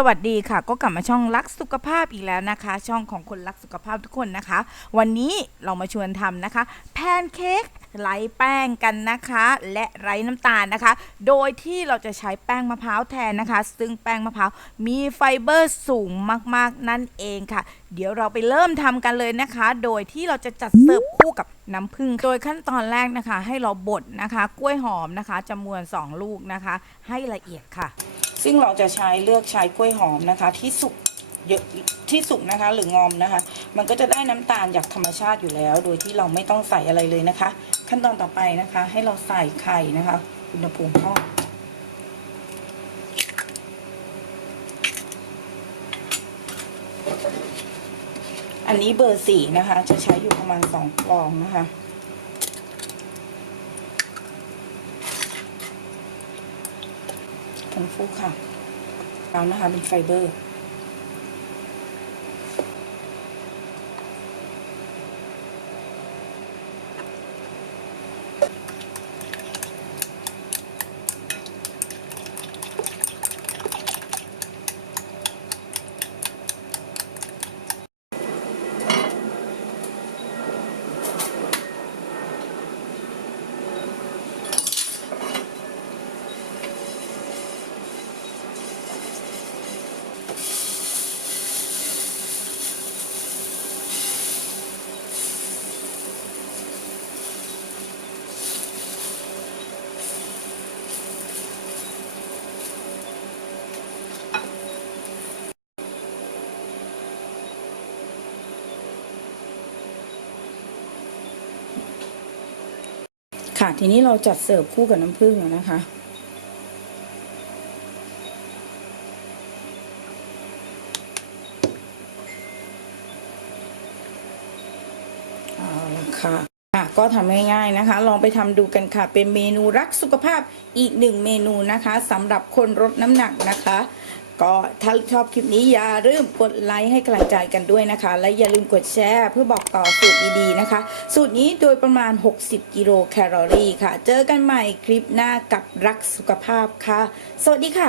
สวัสดีค่ะก็กลับมาช่องรักสุขภาพอีกแล้วนะคะช่องของคนรักสุขภาพทุกคนนะคะวันนี้เรามาชวนทำนะคะแพนเค้กไร้แป้งกันนะคะและไร้น้ำตาลนะคะโดยที่เราจะใช้แป้งมะพร้าวแทนนะคะซึ่งแป้งมะพร้าวมีไฟเบอร์สูงมากๆนั่นเองค่ะเดี๋ยวเราไปเริ่มทำกันเลยนะคะโดยที่เราจะจัดเสิร์ฟคู่กับน้ำผึ้งโดยขั้นตอนแรกนะคะให้เราบดนะคะกล้วยหอมนะคะจำนวน2ลูกนะคะให้ละเอียดค่ะซึ่งเราจะเลือกใช้กล้วยหอมนะคะที่สุกเยอะที่สุกนะคะหรืองอมนะคะมันก็จะได้น้ำตาลจากธรรมชาติอยู่แล้วโดยที่เราไม่ต้องใส่อะไรเลยนะคะขั้นตอนต่อไปนะคะให้เราใส่ไข่นะคะอุณหภูมิห้องอันนี้เบอร์4นะคะจะใช้อยู่ประมาณ2ฟองนะคะผงฟูค่ะแล้วนะคะเป็นไฟเบอร์ค่ะทีนี้เราจัดเสิร์ฟคู่กับน้ำผึ้งนะคะเอาละค่ะก็ทำง่ายๆนะคะลองไปทำดูกันค่ะเป็นเมนูรักสุขภาพอีก1เมนูนะคะสำหรับคนลดน้ำหนักนะคะก็ถ้าชอบคลิปนี้อย่าลืมกดไลค์ให้กำลังใจกันด้วยนะคะและอย่าลืมกดแชร์เพื่อบอกต่อสูตรดีๆนะคะสูตรนี้โดยประมาณ60กิโลแคลอรี่ค่ะเจอกันใหม่คลิปหน้ากับรักสุขภาพค่ะสวัสดีค่ะ